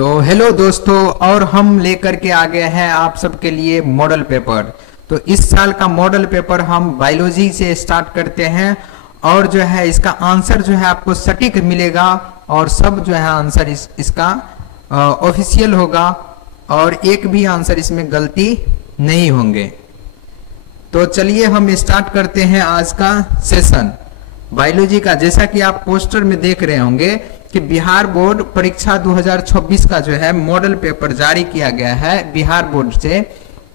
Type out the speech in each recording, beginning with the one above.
तो हेलो दोस्तों, और हम लेकर के आ गए हैं आप सबके लिए मॉडल पेपर। तो इस साल का मॉडल पेपर हम बायोलॉजी से स्टार्ट करते हैं और जो है इसका आंसर जो है आपको सटीक मिलेगा और सब जो है आंसर इसका ऑफिशियल होगा और एक भी आंसर इसमें गलती नहीं होंगे। तो चलिए हम स्टार्ट करते हैं आज का सेशन बायोलॉजी का। जैसा कि आप पोस्टर में देख रहे होंगे कि बिहार बोर्ड परीक्षा 2026 का जो है मॉडल पेपर जारी किया गया है बिहार बोर्ड से।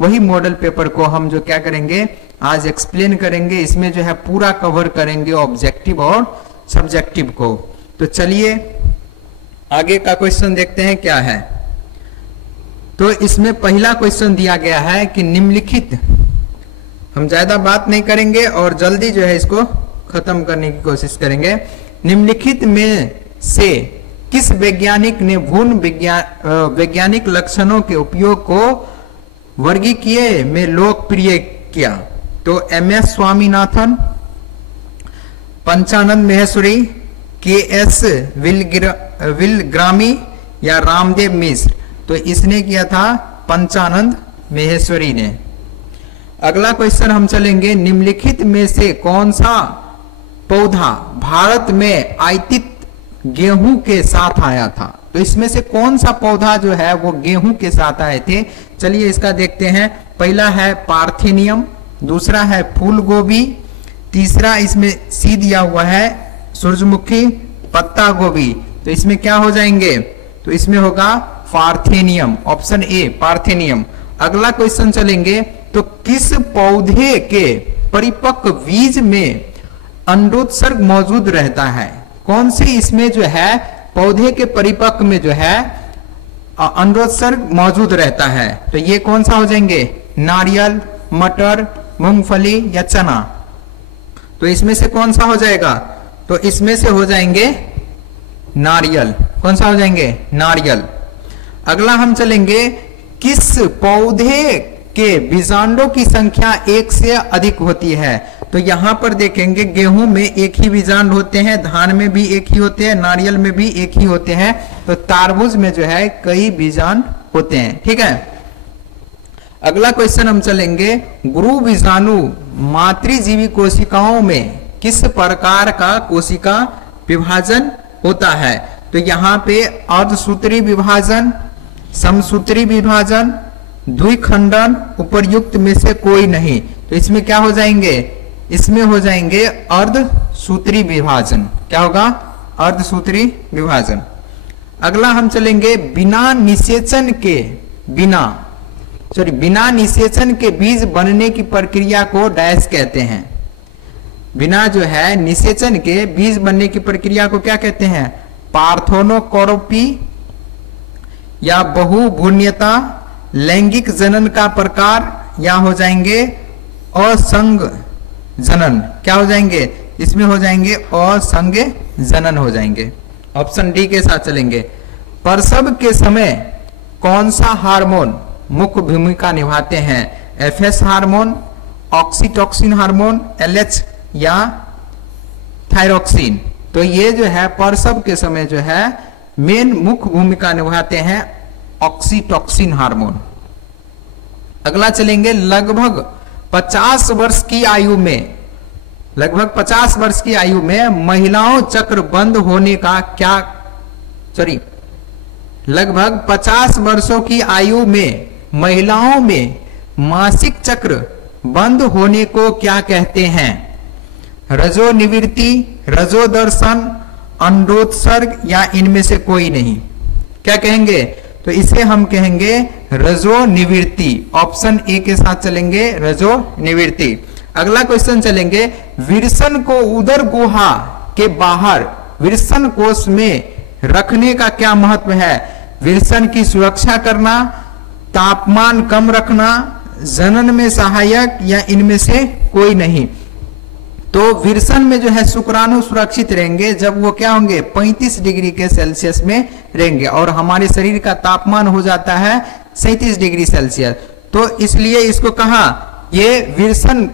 वही मॉडल पेपर को हम जो क्या करेंगे आज एक्सप्लेन करेंगे। इसमें जो है पूरा कवर करेंगे ऑब्जेक्टिव और सब्जेक्टिव को। तो चलिए आगे का क्वेश्चन देखते हैं क्या है। तो इसमें पहला क्वेश्चन दिया गया है कि निम्नलिखित, हम ज्यादा बात नहीं करेंगे और जल्दी जो है इसको खत्म करने की कोशिश करेंगे। निम्नलिखित में से किस वैज्ञानिक ने भ्रूण वैज्ञानिक लक्षणों के उपयोग को वर्गीकीय में लोकप्रिय किया? तो एम.एस. स्वामीनाथन, पंचानंद माहेश्वरी, के.एस. विलग्रामी या रामदेव मिश्र? तो इसने किया था पंचानंद माहेश्वरी ने। अगला क्वेश्चन हम चलेंगे, निम्नलिखित में से कौन सा पौधा भारत में आयातित गेहूं के साथ आया था? तो इसमें से कौन सा पौधा जो है वो गेहूं के साथ आए थे? चलिए इसका देखते हैं। पहला है पार्थेनियम, दूसरा है फूल गोभी, तीसरा इसमें सी दिया हुआ है सूरजमुखी, पत्ता गोभी। तो इसमें क्या हो जाएंगे? तो इसमें होगा पार्थेनियम, ऑप्शन ए पार्थेनियम। अगला क्वेश्चन चलेंगे, तो किस पौधे के परिपक्व बीज में अंडोत्सर्ग मौजूद रहता है? कौन से इसमें जो है पौधे के परिपक्व में जो है अंडोत्सर्ग मौजूद रहता है? तो ये कौन सा हो जाएंगे? नारियल, मटर, मूंगफली या चना? तो इसमें से कौन सा हो जाएगा? तो इसमें से हो जाएंगे नारियल। कौन सा हो जाएंगे? नारियल। अगला हम चलेंगे, किस पौधे के बीजांडों की संख्या एक से अधिक होती है? तो यहां पर देखेंगे गेहूं में एक ही बीजांड होते हैं, धान में भी एक ही होते हैं, नारियल में भी एक ही होते हैं। तो तारबूज में जो है कई बीजांड होते हैं। ठीक है। अगला क्वेश्चन हम चलेंगे, गुरु बीजाणु मातृजीवी कोशिकाओं में किस प्रकार का कोशिका विभाजन होता है? तो यहाँ पे अर्धसूत्री विभाजन, समसूत्री विभाजन, द्विखंडन, उपर्युक्त में से कोई नहीं। तो इसमें क्या हो जाएंगे? इसमें हो जाएंगे अर्धसूत्री विभाजन। क्या होगा? अर्धसूत्री विभाजन। अगला हम चलेंगे, बिना निषेचन के बीज बनने की प्रक्रिया को डैश कहते हैं। बिना जो है निषेचन के बीज बनने की प्रक्रिया को क्या कहते हैं? पार्थेनोकोरोपी या बहुभ्रूणीयता, लैंगिक जनन का प्रकार, या हो जाएंगे असंग जनन। क्या हो जाएंगे? इसमें हो जाएंगे असंग जनन हो जाएंगे। ऑप्शन डी के साथ चलेंगे। प्रसव के समय कौन सा हार्मोन मुख्य भूमिका निभाते हैं? FS hormone, oxytocin hormone, LH या थायरोक्सिन? तो ये जो है प्रसव के समय जो है मेन मुख्य भूमिका निभाते हैं ऑक्सीटोसिन हार्मोन। अगला चलेंगे, लगभग 50 वर्ष की आयु में महिलाओं चक्र बंद होने का क्या, लगभग 50 वर्षों की आयु में महिलाओं में मासिक चक्र बंद होने को क्या कहते हैं? रजोनिवृत्ति, रजोदर्शन, अंडोत्सर्ग या इनमें से कोई नहीं? क्या कहेंगे? तो इसे हम कहेंगे रजोनिवृत्ति। ऑप्शन ए के साथ चलेंगे, रजोनिवृत्ति। अगला क्वेश्चन चलेंगे, विरसन को उदर गुहा के बाहर विरसन कोश में रखने का क्या महत्व है? विरसन की सुरक्षा करना, तापमान कम रखना, जनन में सहायक या इनमें से कोई नहीं? तो विरसन में जो है शुक्राणु सुरक्षित रहेंगे जब वो क्या होंगे? 35 डिग्री के सेल्सियस में रहेंगे और हमारे शरीर का तापमान हो जाता है 37 डिग्री सेल्सियस। तो इसलिए इसको कहा, ये विरसन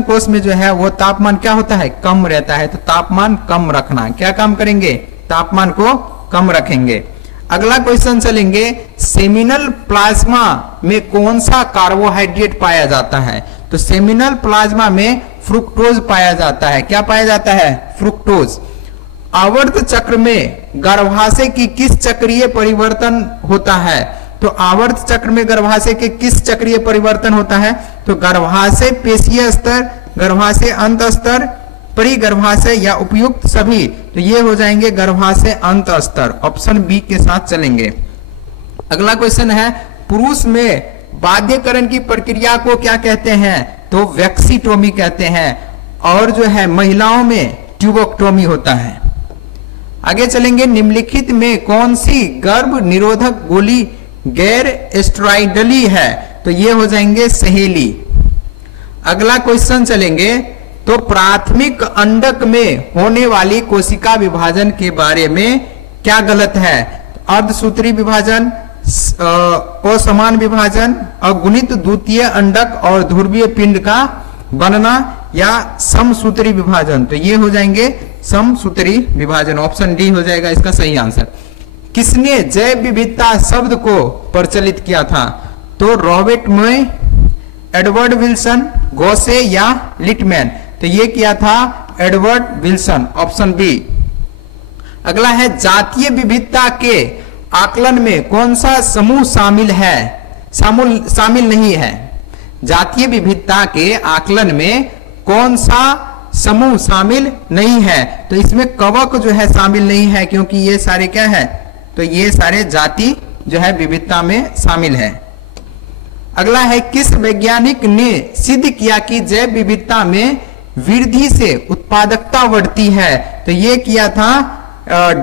कोश में जो है वो तापमान क्या होता है? कम रहता है। तो तापमान कम रखना, क्या काम करेंगे? तापमान को कम रखेंगे। अगला क्वेश्चन चलेंगे, सेमिनल प्लाज्मा में कौन सा कार्बोहाइड्रेट पाया जाता है? तो सेमिनल प्लाज्मा में फ्रुक्टोज पाया जाता है। क्या पाया जाता है? फ्रुक्टोज। आवर्त चक्र में गर्भाशय की किस चक्रीय परिवर्तन होता है? तो आवर्त चक्र में गर्भाशय के किस चक्रीय परिवर्तन होता है? तो गर्भाशय पेशीय स्तर, गर्भाशय अंत स्तर, परिगर्भाशय या उपयुक्त सभी। तो ये हो जाएंगे गर्भाशय अंत स्तर। ऑप्शन बी के साथ चलेंगे। अगला क्वेश्चन है, पुरुष में बाध्यकरण की प्रक्रिया को क्या कहते हैं? तो वैक्सीटोमी कहते हैं। और जो है महिलाओं में ट्यूबोक्टोमी होता है। आगे चलेंगे, निम्नलिखित में कौन सी गर्भ निरोधक गोली गैर एस्ट्राइडली है? तो ये हो जाएंगे सहेली। अगला क्वेश्चन चलेंगे, तो प्राथमिक अंडक में होने वाली कोशिका विभाजन के बारे में क्या गलत है? अर्धसूत्री विभाजन, असमान विभाजन, अगुणित द्वितीय अंडक और ध्रुवीय पिंड का बनना, या समसूत्री विभाजन। तो ये हो जाएंगे समसूत्री विभाजन। ऑप्शन डी हो जाएगा इसका सही आंसर। किसने जैव विविधता शब्द को प्रचलित किया था? तो रॉबर्ट मॉय, एडवर्ड विल्सन, गोसे या लिटमैन। तो ये किया था एडवर्ड विल्सन। Option B. अगला है, जातीय विविधता के आकलन में कौन सा समूह शामिल है? शामिल नहीं है। जातीय विविधता के आकलन में कौन सा समूह शामिल नहीं है? तो इसमें कवक जो है शामिल नहीं है, क्योंकि ये सारे क्या है? तो ये सारे जाति जो है विविधता में शामिल है। अगला है, किस वैज्ञानिक ने सिद्ध किया कि जैव विविधता में वृद्धि से उत्पादकता बढ़ती है? तो ये किया था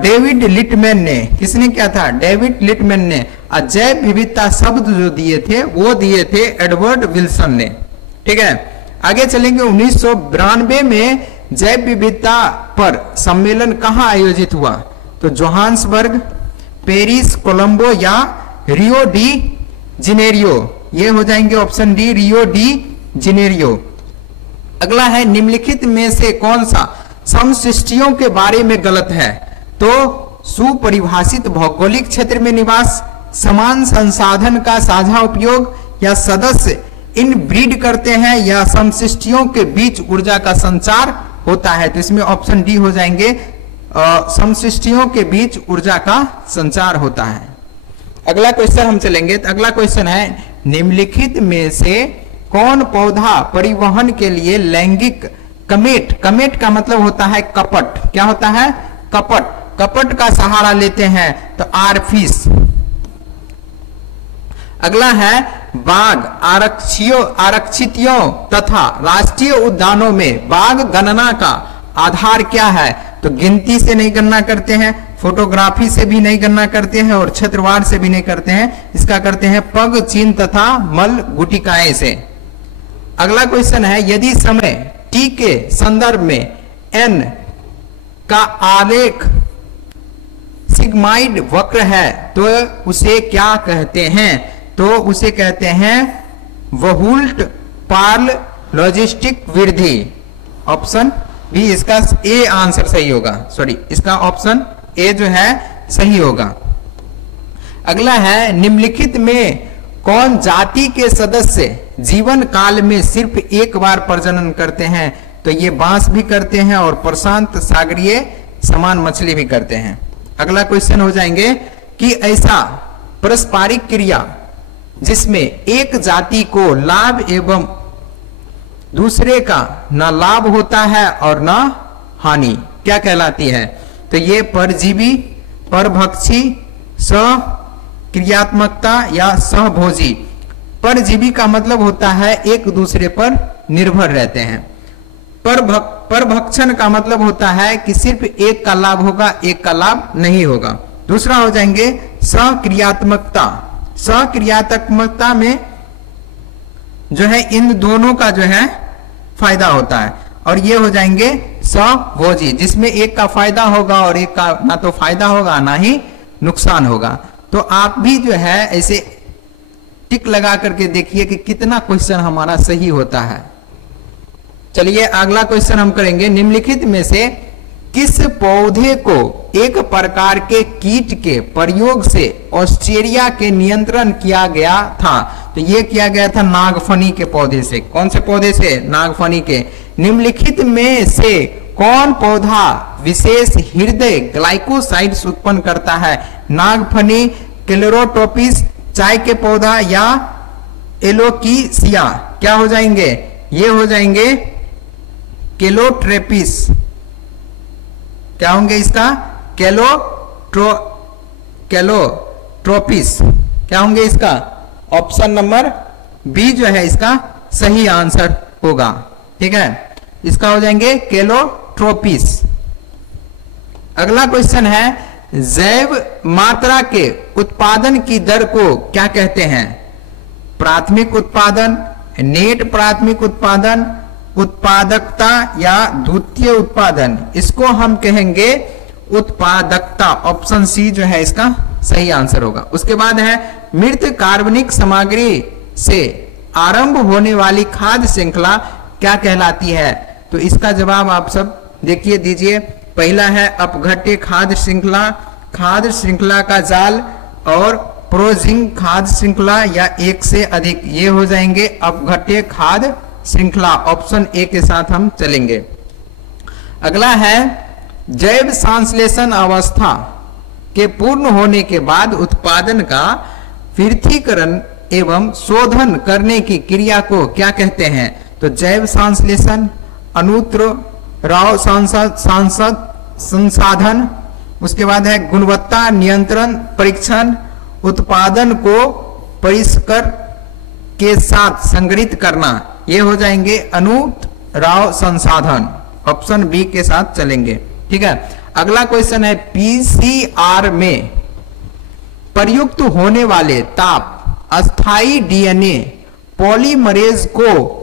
डेविड लिटमैन ने। किसने किया था? डेविड लिटमैन ने। जैव विविधता शब्द जो दिए थे वो दिए थे एडवर्ड विल्सन ने। ठीक है, आगे चलेंगे। 1992 में जैव विविधता पर सम्मेलन कहाँ आयोजित हुआ? तो जोहान्सबर्ग, पेरिस, कोलंबो या रियो डी जिनेरियो। ये हो जाएंगे ऑप्शन डी, रियो डी जिनेरियो। अगला है, निम्नलिखित में से कौन सा समशिष्टियों के बारे में गलत है? तो सुपरिभाषित भौगोलिक क्षेत्र में निवास, समान संसाधन का साझा उपयोग, या सदस्य इनब्रीड करते हैं, या समशिष्टियों के बीच ऊर्जा का संचार होता है। तो इसमें ऑप्शन डी हो जाएंगे, समशिष्टियों के बीच ऊर्जा का संचार होता है। अगला क्वेश्चन हम चलेंगे। तो अगला क्वेश्चन है, निम्नलिखित में से कौन पौधा परिवहन के लिए लैंगिक कमेट, कमेट का मतलब होता है कपट, क्या होता है? कपट, कपट का सहारा लेते हैं? तो आरफिश। अगला है, बाघ आरक्षितियों तथा राष्ट्रीय उद्यानों में बाघ गणना का आधार क्या है? तो गिनती से नहीं गणना करते हैं, फोटोग्राफी से भी नहीं गणना करते हैं, और क्षेत्रवार से भी नहीं करते हैं। इसका करते हैं पग चिन्ह तथा मल गुटिकाएं से। अगला क्वेश्चन है, यदि समय t के संदर्भ में n का आलेख सिग्माइड वक्र है तो उसे क्या कहते हैं? तो उसे कहते हैं वहुल्ट पार्ल लॉजिस्टिक वृद्धि। ऑप्शन बी इसका ए आंसर सही होगा। सॉरी, इसका ऑप्शन ए जो है सही होगा। अगला है, निम्नलिखित में कौन जाति के सदस्य जीवन काल में सिर्फ एक बार प्रजनन करते हैं? तो ये बांस भी करते हैं और प्रशांत सागरीय समान मछली भी करते हैं। अगला क्वेश्चन हो जाएंगे कि ऐसा पारस्परिक क्रिया जिसमें एक जाति को लाभ एवं दूसरे का ना लाभ होता है और ना हानि क्या कहलाती है? तो ये परजीवी, परभक्षी, सह-क्रियात्मकता या सहभोजी। परजीवी का मतलब होता है एक दूसरे पर निर्भर रहते हैं। परभक्षण का मतलब होता है कि सिर्फ एक का लाभ होगा, एक का लाभ नहीं होगा। दूसरा हो जाएंगे सहक्रियात्मकता। सहक्रियात्मकता में जो है इन दोनों का जो है फायदा होता है, और ये हो जाएंगे सहभोजी, जिसमें एक का फायदा होगा और एक का ना तो फायदा होगा ना ही नुकसान होगा। तो आप भी जो है ऐसे टिक लगा करके देखिए कि कितना क्वेश्चन हमारा सही होता है। चलिए अगला क्वेश्चन हम करेंगे, निम्नलिखित में से किस पौधे को एक प्रकार के कीट के प्रयोग से ऑस्ट्रेलिया के नियंत्रण किया गया था? तो ये किया गया था नागफनी के पौधे से। कौन से पौधे से? नागफनी के। निम्नलिखित में से कौन पौधा विशेष हृदय ग्लाइकोसाइड्स उत्पन्न करता है? नागफनी, क्लेरोटोपिस, चाय के पौधा या एलोकीसिया? क्या हो जाएंगे? ये हो जाएंगे केलोट्रेपिस। क्या होंगे इसका? केलोट्रोपिस। क्या होंगे इसका? ऑप्शन नंबर बी जो है इसका सही आंसर होगा। ठीक है, इसका हो जाएंगे केलोट्रोपिस। अगला क्वेश्चन है, जैव मात्रा के उत्पादन की दर को क्या कहते हैं? प्राथमिक उत्पादन, नेट प्राथमिक उत्पादन, उत्पादकता या द्वितीय उत्पादन? इसको हम कहेंगे उत्पादकता। ऑप्शन सी जो है इसका सही आंसर होगा। उसके बाद है, मृत कार्बनिक सामग्री से आरंभ होने वाली खाद्य श्रृंखला क्या कहलाती है? तो इसका जवाब आप सब देखिए दीजिए। पहला है अपघट्य खाद्य श्रृंखला, खाद्य श्रृंखला का जाल, और प्रोजिंग खाद्य श्रृंखला या एक से अधिक। ये हो जाएंगे अपघट्य खाद्य श्रृंखला। ऑप्शन ए के साथ हम चलेंगे। अगला है, जैव संश्लेषण अवस्था के पूर्ण होने के बाद उत्पादन का पृथक्करण एवं शोधन करने की क्रिया को क्या कहते हैं? तो जैव संश्लेषण, अनुत्तराव संसाधन, उसके बाद है गुणवत्ता नियंत्रण परीक्षण, उत्पादन को परिष्कर के साथ संग्रहित करना। ये हो जाएंगे अनुत्तराव संसाधन। ऑप्शन बी के साथ चलेंगे। ठीक है, अगला क्वेश्चन है, पीसीआर में प्रयुक्त होने वाले ताप अस्थाई डीएनए पॉलीमरेज को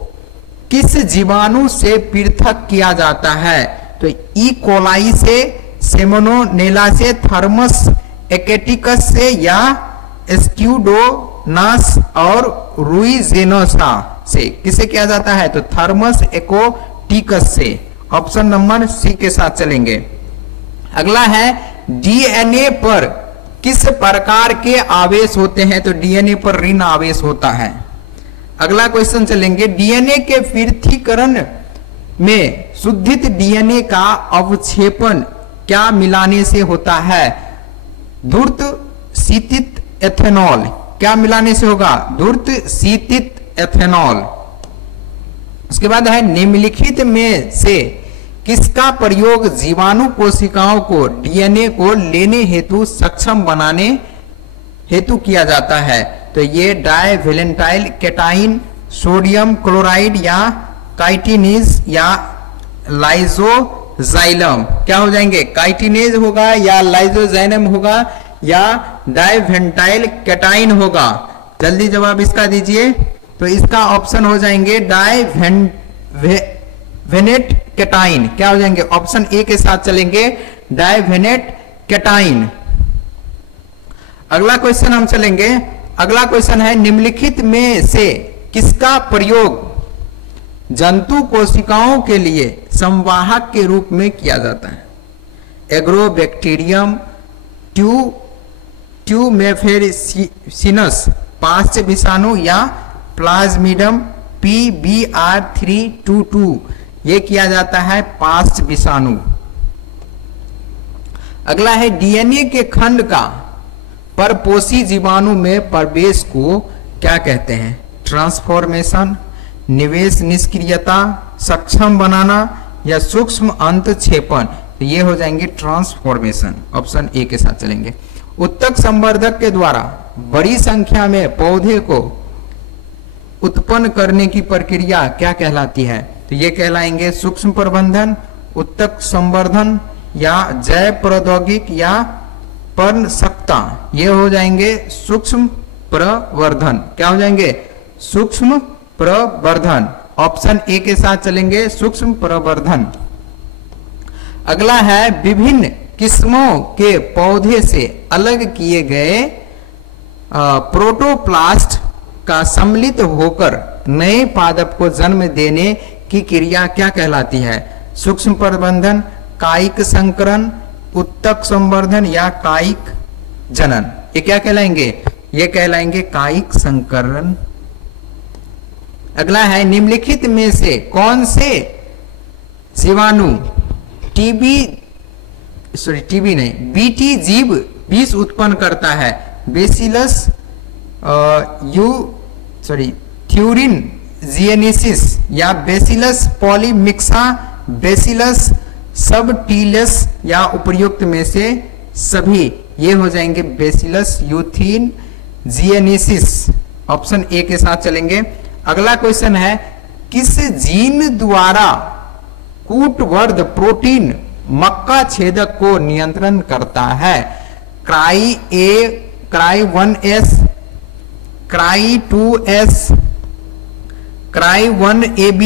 किस जीवाणु से पृथक किया जाता है? तो ई कोलाई से, सेमोनेला से, थर्मस एक्टिकस से या स्क्यूडोनास और रुइजेनोसा से? किसे किया जाता है? तो थर्मस एक्टिकस से। ऑप्शन नंबर सी के साथ चलेंगे। अगला है, डीएनए पर किस प्रकार के आवेश होते हैं? तो डीएनए पर ऋण आवेश होता है। अगला क्वेश्चन चलेंगे, डीएनए के पृथक्करण में शुद्धित डीएनए का अवक्षेपण क्या मिलाने से होता है? धूर्त शीतित एथेनॉल। क्या मिलाने से होगा? धूर्त शीतित एथेनॉल। उसके बाद है, निम्नलिखित में से किसका प्रयोग जीवाणु कोशिकाओं को डीएनए को लेने हेतु सक्षम बनाने हेतु किया जाता है? तो ये डाइवेलेंटाइल कैटाइन, सोडियम क्लोराइड या काइटिनेज या लाइजोजाइलम? क्या हो जाएंगे? काइटिनेज होगा या लाइजोजाइलम होगा या डाइवेलेंटाइल कैटाइन होगा? जल्दी जवाब इसका दीजिए। तो इसका ऑप्शन हो जाएंगे डाइवेनेट कैटाइन। क्या हो जाएंगे? ऑप्शन ए के साथ चलेंगे, डाइवेनेट कैटाइन। अगला क्वेश्चन हम चलेंगे। अगला क्वेश्चन है, निम्नलिखित में से किसका प्रयोग जंतु कोशिकाओं के लिए संवाहक के रूप में किया जाता है? एग्रोबैक्टीरियम, ट्यूमेफेरिसिनस, पांच विषाणु या प्लाज्मिडियम PBR322? ये किया जाता है पांच विषाणु। अगला है, डीएनए के खंड का परपोषी जीवाणु में प्रवेश को क्या कहते हैं? ट्रांसफॉर्मेशन, निवेश निष्क्रियता, सक्षम बनाना या सूक्ष्म अंतक्षेपण? तो ये हो जाएंगे ट्रांसफॉर्मेशन। ऑप्शन ए के साथ चलेंगे। उत्तक संवर्धक के द्वारा बड़ी संख्या में पौधे को उत्पन्न करने की प्रक्रिया क्या कहलाती है? तो ये कहलाएंगे सूक्ष्म प्रबंधन, उत्तक संवर्धन या जैव प्रौद्योगिकी या पर्णशक्ता? ये हो जाएंगे सूक्ष्म प्रवर्धन। क्या हो जाएंगे? सूक्ष्म प्रवर्धन। ऑप्शन ए के साथ चलेंगे, सूक्ष्म प्रवर्धन। अगला है, विभिन्न किस्मों के पौधे से अलग किए गए प्रोटोप्लास्ट का सम्मिलित होकर नए पादप को जन्म देने की क्रिया क्या कहलाती है? सूक्ष्म प्रबंधन, कायिक संकरण, उत्तक संवर्धन या कायिक जनन। ये क्या कहलाएंगे? ये कहलाएंगे कायिक संकरण। अगला है निम्नलिखित में से कौन से जीवाणु बीटी जीव विष उत्पन्न करता है? बेसिलस थ्यूरिन जिएनेसिस या बेसिलस पॉलीमिक्सा, बेसिलस सबटिलस या उपर्युक्त में से सभी। ये हो जाएंगे बेसिलस यूथिन जिएनेसिस। ऑप्शन ए के साथ चलेंगे। अगला क्वेश्चन है किस जीन द्वारा कूटवर्ध प्रोटीन मक्का छेदक को नियंत्रण करता है? क्राई ए, cry 1s, cry 2s, cry 1ab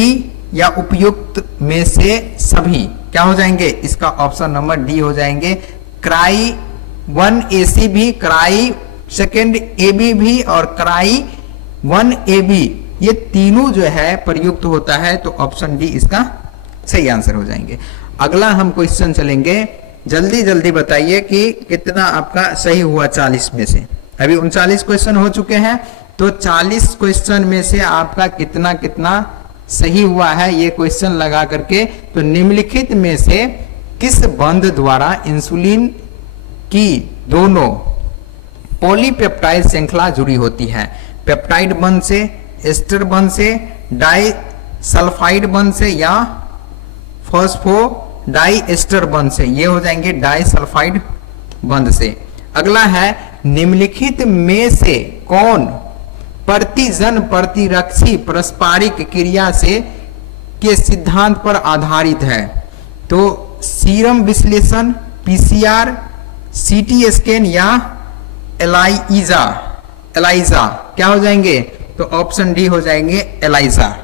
या उपयुक्त में से सभी। क्या हो जाएंगे? इसका ऑप्शन नंबर डी हो जाएंगे। क्राई 1ac भी, क्राई सेकेंड AB भी और क्राई 1ab ये तीनों जो है प्रयुक्त होता है, तो ऑप्शन डी इसका सही आंसर हो जाएंगे। अगला हम क्वेश्चन चलेंगे, जल्दी जल्दी बताइए कि कितना आपका सही हुआ 40 में से। अभी 39 क्वेश्चन हो चुके हैं, तो 40 क्वेश्चन में से आपका कितना कितना सही हुआ है ये क्वेश्चन लगा करके। तो निम्नलिखित में से किस बंध द्वारा इंसुलिन की दोनों पॉलीपेप्टाइड श्रृंखला जुड़ी होती है? पेप्टाइड बंध से, एस्टर बंध से, डाइसल्फाइड बंध से या फॉस्फोडाइएस्टर बंध से? ये हो जाएंगे डाइसल्फाइड बंध से। अगला है निम्नलिखित में से कौन प्रतिजन प्रतिरक्षी पारस्परिक क्रिया से के सिद्धांत पर आधारित है? तो सीरम विश्लेषण, PCR, CT स्कैन या एलाइजा। क्या हो जाएंगे? तो ऑप्शन डी हो जाएंगे एलाइजा।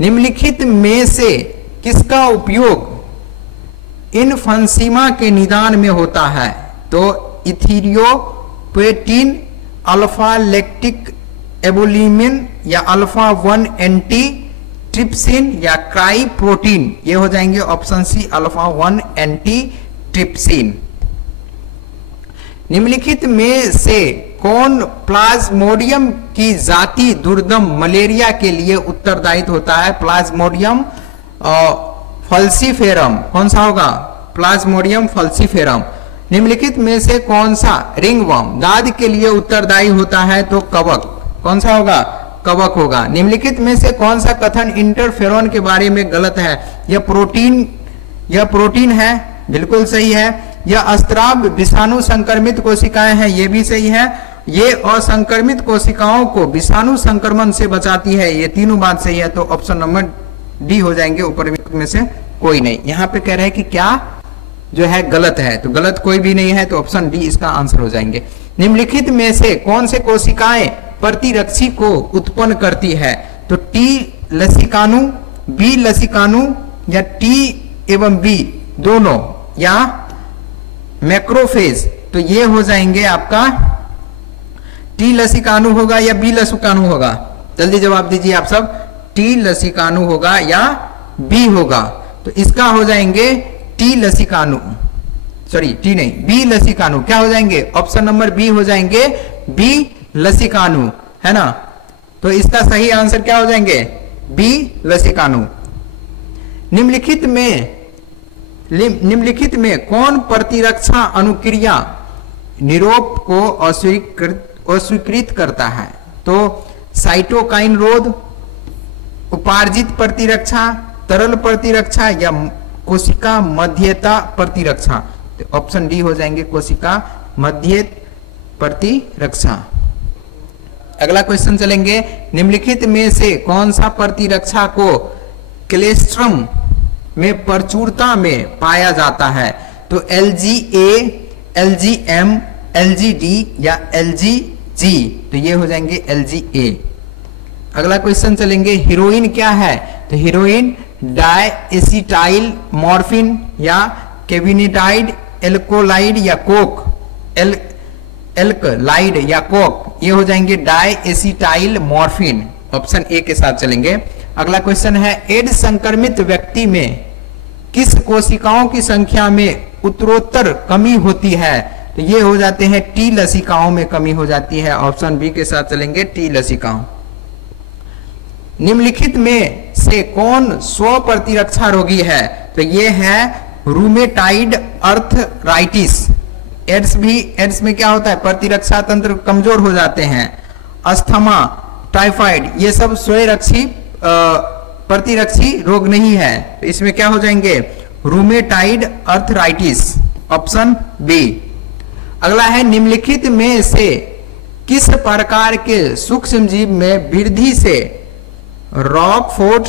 निम्नलिखित में से किसका उपयोग इन्फेंसीमा के निदान में होता है? तो इथिरियोपोएटिन, अल्फा लैक्टिक एबुलिमिन या अल्फा 1 एंटी ट्रिप्सिन या क्राई प्रोटीन। ये हो जाएंगे option C alpha 1 antitrypsin. निम्नलिखित में से कौन प्लाज्मोडियम की जाति दुर्दम मलेरिया के लिए उत्तरदायित्व होता है? प्लाज्मोडियम फल्सीफेरम। कौन सा होगा? प्लाज्मोडियम फल्सीफेरम। निम्नलिखित में से कौन सा रिंगवर्म दाद के लिए उत्तरदायी होता है? तो कवक। कौन सा होगा? कवक होगा। निम्नलिखित में से कौन सा कथन इंटरफेरॉन के बारे में गलत है? यह प्रोटीन है, बिल्कुल सही है। यह अस्त्राव विषाणु संक्रमित कोशिकाएं हैं, यह भी सही है। ये असंक्रमित कोशिकाओं को विषाणु संक्रमण से बचाती है, ये तीनों बात सही है। तो ऑप्शन नंबर डी हो जाएंगे, ऊपर में से कोई नहीं। यहाँ पे कह रहे हैं कि क्या जो है गलत है, तो गलत कोई भी नहीं है, तो ऑप्शन डी इसका आंसर हो जाएंगे। निम्नलिखित में से कौन से कोशिकाएं प्रतिरक्षी को उत्पन्न करती है? तो टी लसिकाणु, बी लसिकाणु या टी एवं बी दोनों या मैक्रोफेज। तो ये हो जाएंगे आपका टी लसिकाणु होगा या बी लसिकाणु होगा? जल्दी जवाब दीजिए आप सब। टी लसिकाणु होगा या बी होगा? तो इसका हो जाएंगे टी लसिकाणु, सॉरी टी नहीं, बी लसिकाणु। क्या हो जाएंगे? ऑप्शन नंबर बी हो जाएंगे, बी लसिकाणु, है ना। तो इसका सही आंसर क्या हो जाएंगे? बी लसिकाणु। निम्नलिखित में कौन प्रतिरक्षा अनुक्रिया निरोप को अस्वीकृत करता है? तो साइटोकाइन रोध, उपार्जित प्रतिरक्षा, तरल प्रतिरक्षा या कोशिका मध्यता प्रतिरक्षा? तो ऑप्शन डी हो जाएंगे कोशिका मध्य प्रतिरक्षा। अगला क्वेश्चन चलेंगे, निम्नलिखित में से कौन सा प्रतिरक्षा को क्लेस्ट्रम में प्रचुरता में पाया जाता है? तो LGA, LGM, LGD या LGG? तो ये हो जाएंगे LGA। अगला क्वेश्चन चलेंगे, हीरोइन क्या है? तो हीरोइन डायएसिटाइल मॉर्फिन या केविनिडाइड एल्कोलाइड या कोक, एल्कलाइड या कोक? ये हो जाएंगे डायएसिटाइल मॉर्फिन। ऑप्शन ए के साथ चलेंगे। अगला क्वेश्चन है, एड्स संक्रमित व्यक्ति में किस कोशिकाओं की संख्या में उत्तरोत्तर कमी होती है? तो ये हो जाते हैं टी लसिकाओं में कमी हो जाती है। ऑप्शन बी के साथ चलेंगे, टी लसिकाओं। निम्नलिखित में से कौन स्व प्रतिरक्षा रोगी है? तो ये है रूमेटाइड अर्थराइटिस। एड्स में क्या होता है? प्रतिरक्षा तंत्र कमजोर हो जाते हैं। अस्थमा, टाइफाइड, ये सब स्वयरक्षी प्रतिरक्षी रोग नहीं है। तो इसमें क्या हो जाएंगे? Rheumatoid arthritis, option B. अगला है निम्नलिखित में से किस प्रकार के सूक्ष्म जीव में वृद्धि से रॉकफोर्ट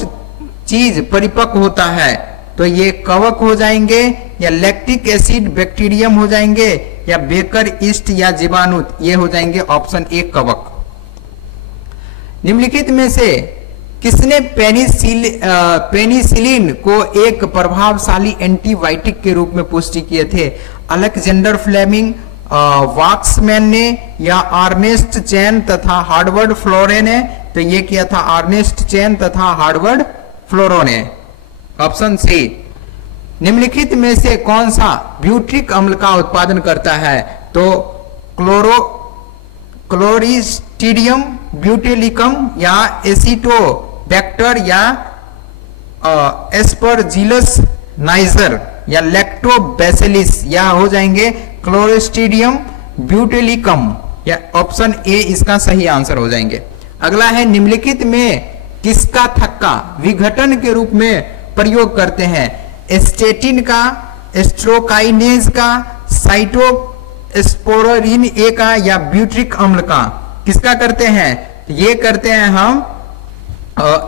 चीज परिपक्व होता है? तो ये कवक हो जाएंगे, या लैक्टिक एसिड बैक्टीरियम हो जाएंगे, या बेकर ईस्ट या जीवाणु, ये हो जाएंगे ऑप्शन ए कवक। निम्नलिखित में से किसने पेनिसिलिन को एक प्रभावशाली एंटीबायोटिक के रूप में पुष्टि किए थे? अलेक्जेंडर फ्लेमिंग, वाक्समैन ने, या अर्नेस्ट चैन तथा हार्वर्ड फ्लोरे ने? तो ये किया था अर्नेस्ट चैन तथा हार्वर्ड फ्लोरो ने, ऑप्शन सी। निम्नलिखित में से कौन सा ब्यूट्रिक अम्ल का उत्पादन करता है? तो क्लोरिस्टीडियम ब्यूटेलिकम, या एसिटोबैक्टर, या एस्परजिलस नाइजर, या लैक्टोबैसिलिस, या हो जाएंगे क्लोरिस्टीडियम ब्यूटेलिकम, या ऑप्शन ए इसका सही आंसर हो जाएंगे। अगला है निम्नलिखित में किसका थक्का विघटन के रूप में प्रयोग करते हैं? एस्टेटिन का, एस्ट्रोकाइनेज का, साइटोस्पोरिन ए का, या ब्यूट्रिक अम्ल का? किसका करते हैं? ये करते हैं हम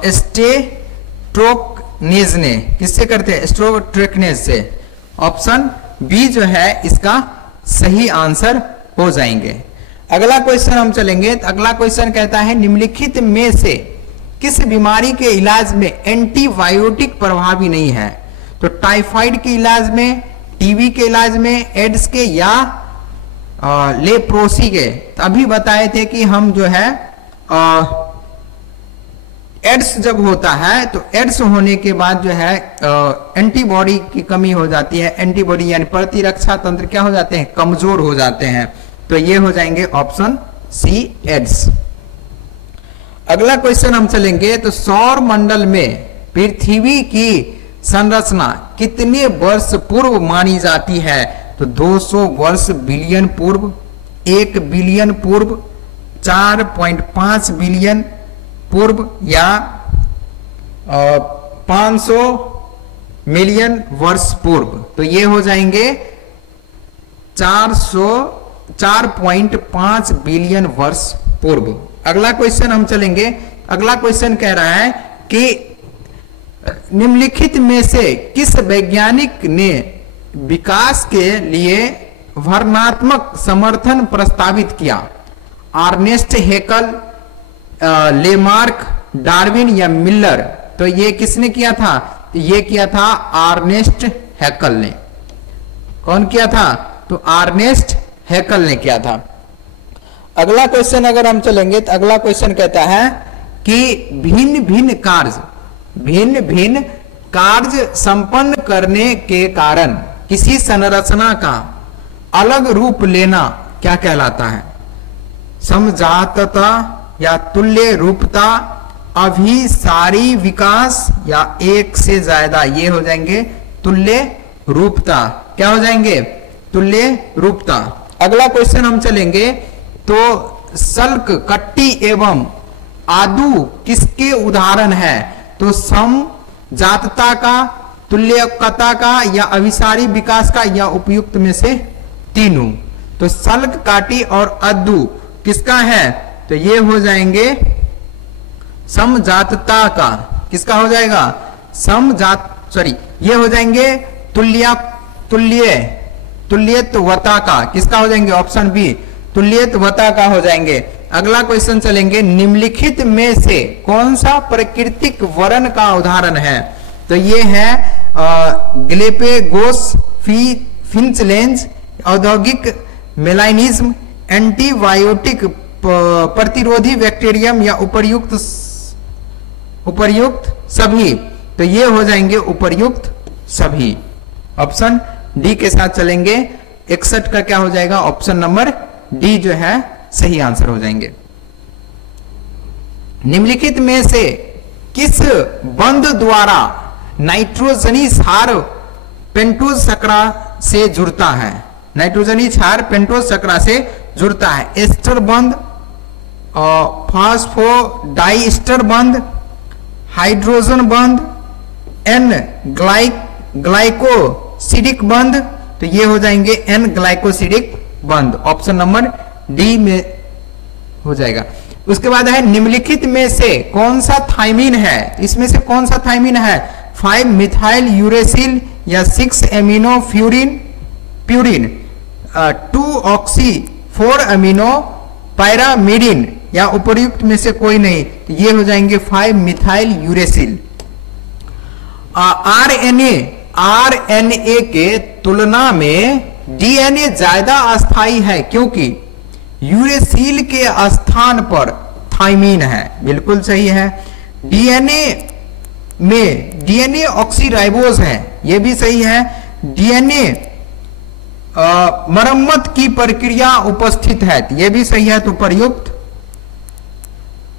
एस्टेट्रोकनेज ने। किससे करते हैं? एस्ट्रोट्रोकनेज से। ऑप्शन बी जो है इसका सही आंसर हो जाएंगे। अगला क्वेश्चन हम चलेंगे। तो अगला क्वेश्चन कहता है निम्नलिखित में से किस बीमारी के इलाज में एंटीबायोटिक प्रभावी नहीं है? तो टाइफाइड के इलाज में, टीबी के इलाज में, एड्स के, या लेप्रोसी के? तो अभी बताए थे कि हम जो है एड्स जब होता है तो एड्स होने के बाद जो है एंटीबॉडी की कमी हो जाती है। एंटीबॉडी यानी प्रतिरक्षा तंत्र क्या हो जाते हैं? कमजोर हो जाते हैं। तो ये हो जाएंगे ऑप्शन सी एड्स। अगला क्वेश्चन हम चलेंगे। तो सौर मंडल में पृथ्वी की संरचना कितने वर्ष पूर्व मानी जाती है? तो 200 वर्ष बिलियन पूर्व, 1 बिलियन पूर्व, 4.5 बिलियन पूर्व, या 500 मिलियन वर्ष पूर्व? तो ये हो जाएंगे 4.5 बिलियन वर्ष पूर्व। अगला क्वेश्चन हम चलेंगे। अगला क्वेश्चन कह रहा है कि निम्नलिखित में से किस वैज्ञानिक ने विकास के लिए वर्णनात्मक समर्थन प्रस्तावित किया? अर्नेस्ट हेकल, लेमार्क, डार्विन, या मिलर? तो ये किसने किया था? ये किया था अर्नेस्ट हेकल ने। कौन किया था? तो अर्नेस्ट हेकल ने किया था। अगला क्वेश्चन अगर हम चलेंगे तो अगला क्वेश्चन कहता है कि भिन्न भिन्न कार्य संपन्न करने के कारण किसी संरचना का अलग रूप लेना क्या कहलाता है? समजातता, या तुल्य रूपता, अभिसारी विकास, या एक से ज्यादा? ये हो जाएंगे तुल्य रूपता। क्या हो जाएंगे? तुल्य रूपता। अगला क्वेश्चन हम चलेंगे। तो सल्क, कट्टी एवं आदू किसके उदाहरण है? तो समजातता का, तुल्यकता का, या अभिसारी विकास का, या उपयुक्त में से तीनों? तो सल्क, काटी और अद्दू किसका है? तो ये हो जाएंगे समजातता का। किसका हो जाएगा? ये हो जाएंगे तुल्यत्वता का। किसका हो जाएंगे? ऑप्शन बी तुल्यत्वता का हो जाएंगे। अगला क्वेश्चन चलेंगे। निम्नलिखित में से कौन सा प्राकृतिक वर्ण का उदाहरण है? तो ये है ग्लेपेगोस फिंचलेंज, औद्योगिक मेलानिज्म, एंटीबायोटिक प्रतिरोधी बैक्टीरियम, या उपर्युक्त सभी? तो ये हो जाएंगे उपर्युक्त सभी। ऑप्शन डी के साथ चलेंगे। 61 का क्या हो जाएगा? ऑप्शन नंबर डी जो है सही आंसर हो जाएंगे। निम्नलिखित में से किस बंध द्वारा नाइट्रोजनी क्षार पेंटोज शर्करा से जुड़ता है? नाइट्रोजनी क्षार पेंटोज शर्करा से जुड़ता है। एस्टर बंध, फास्फोडाइस्टर बंध, हाइड्रोजन बंध, एन ग्लाइकोसिडिक बंध। तो ये हो जाएंगे एन ग्लाइकोसिडिक बंध। ऑप्शन नंबर डी में हो जाएगा। उसके बाद है निम्नलिखित में से कौन सा थाइमिन है? इसमें से कौन सा थाइमिन है? 5 मिथाइल यूरेसिल या 6 amino purine, 2 oxy 4 amino pyrimidine या उपर्युक्त में से कोई नहीं। तो ये हो जाएंगे 5 मिथाइल यूरेसिल। आरएनए के तुलना में डीएनए ज्यादा अस्थायी है क्योंकि यूरेसिल के स्थान पर थाइमिन है। बिल्कुल सही है। डीएनए ऑक्सीराइबोज है, यह भी सही है। डीएनए मरम्मत की प्रक्रिया उपस्थित है, यह भी सही है। तो प्रयुक्त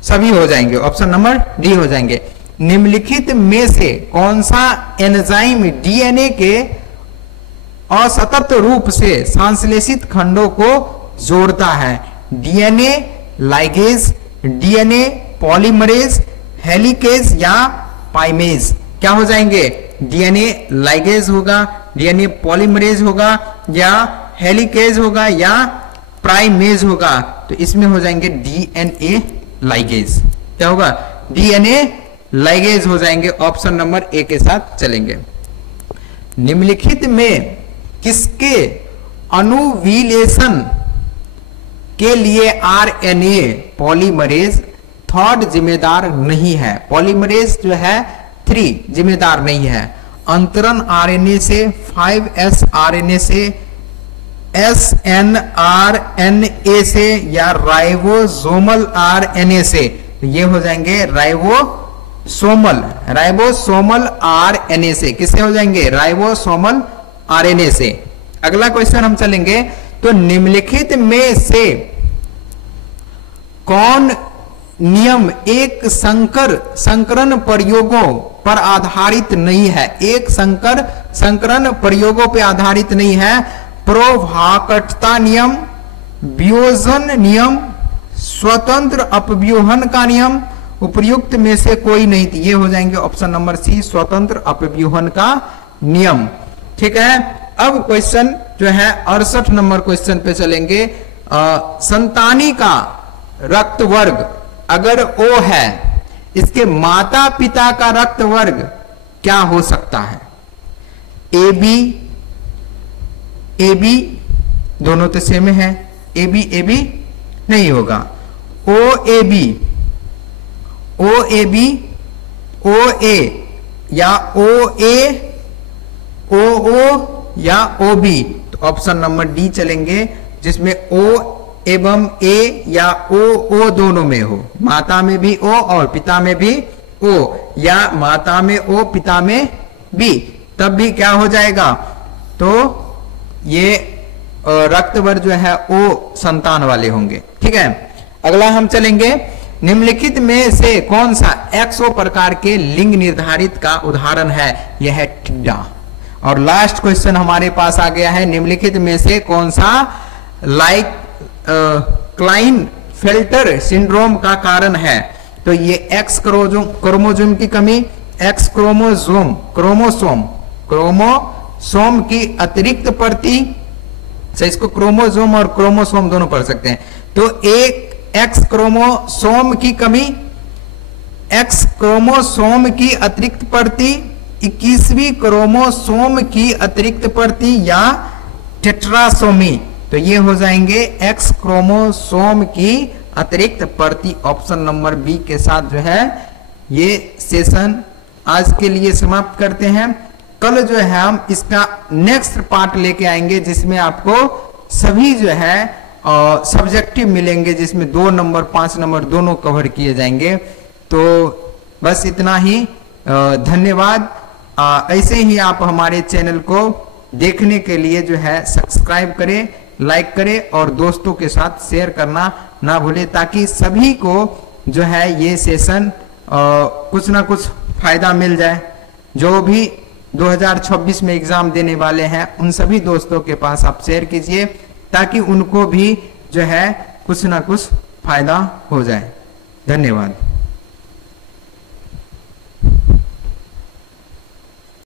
सभी हो जाएंगे। ऑप्शन नंबर डी हो जाएंगे। निम्नलिखित में से कौन सा एंजाइम डीएनए के असतत रूप से संश्लेषित खंडों को जोड़ता है? DNA ligase, DNA polymerase, helicase या पाइमेज। क्या हो जाएंगे? डीएनए लाइगेज होगा, डीएनए पॉलीमरेज होगा या हेलिकेज होगा या प्राइमेज होगा। तो इसमें हो जाएंगे डीएनए लाइगेज। क्या होगा? डीएनए लाइगेज हो जाएंगे। ऑप्शन नंबर ए के साथ चलेंगे। निम्नलिखित में किसके अनुविलेशन के लिए आरएनए पॉलीमरेज 3 जिम्मेदार नहीं है? पॉलीमरेज जो है 3 जिम्मेदार नहीं है। अंतरण आरएनए से, 5s आरएनए से, SNRNA से या राइबोसोमल आरएनए से। तो ये हो जाएंगे राइबोसोमल आरएनए से। किससे हो जाएंगे? राइबोसोमल आरएनए से। अगला क्वेश्चन हम चलेंगे। तो निम्नलिखित में से कौन नियम एक संकरण प्रयोगों पर आधारित नहीं है? एक संकरण प्रयोगों पर आधारित नहीं है। प्रोभाकटता नियम, वियोजन नियम, स्वतंत्र अपव्यूहन का नियम, उपर्युक्त में से कोई नहीं। थी ये हो जाएंगे ऑप्शन नंबर सी, स्वतंत्र अपव्यूहन का नियम। ठीक है। अब क्वेश्चन जो है 68 नंबर क्वेश्चन पे चलेंगे। संतानी का रक्त वर्ग अगर O है, इसके माता पिता का रक्त वर्ग क्या हो सकता है? AB दोनों तो सेम है। AB नहीं होगा। OAB OA या OA OO या OB। तो ऑप्शन नंबर डी चलेंगे, जिसमें O एवं A या O दोनों में हो। माता में भी O और पिता में भी O, या माता में O पिता में B, तब भी क्या हो जाएगा? तो ये रक्तवर्ग जो है O संतान वाले होंगे। ठीक है। अगला हम चलेंगे। निम्नलिखित में से कौन सा XO प्रकार के लिंग निर्धारित का उदाहरण है? यह है टिड्डा। और लास्ट क्वेश्चन हमारे पास आ गया है। निम्नलिखित में से कौन सा क्लाइनफेल्टर सिंड्रोम का कारण है? तो ये X क्रोमोसोम की कमी, X क्रोमोसोम की अतिरिक्त प्रति, इसको क्रोमोसोम और क्रोमोसोम दोनों पढ़ सकते हैं। तो एक X क्रोमोसोम की कमी, X क्रोमोसोम की अतिरिक्त प्रति, 21वीं क्रोमोसोम की अतिरिक्त प्रति या टेट्रासोमी। तो ये हो जाएंगे X क्रोमोसोम की अतिरिक्त प्रति। ऑप्शन नंबर बी के साथ जो है ये सेशन आज के लिए समाप्त करते हैं। कल जो है हम इसका नेक्स्ट पार्ट लेके आएंगे, जिसमें आपको सभी जो है सब्जेक्टिव मिलेंगे, जिसमें 2 नंबर 5 नंबर दोनों कवर किए जाएंगे। तो बस इतना ही। धन्यवाद। ऐसे ही आप हमारे चैनल को देखने के लिए जो है सब्सक्राइब करें, लाइक करें और दोस्तों के साथ शेयर करना ना भूलें, ताकि सभी को जो है ये सेशन कुछ ना कुछ फायदा मिल जाए। जो भी 2026 में एग्जाम देने वाले हैं उन सभी दोस्तों के पास आप शेयर कीजिए, ताकि उनको भी जो है कुछ ना कुछ फायदा हो जाए। धन्यवाद।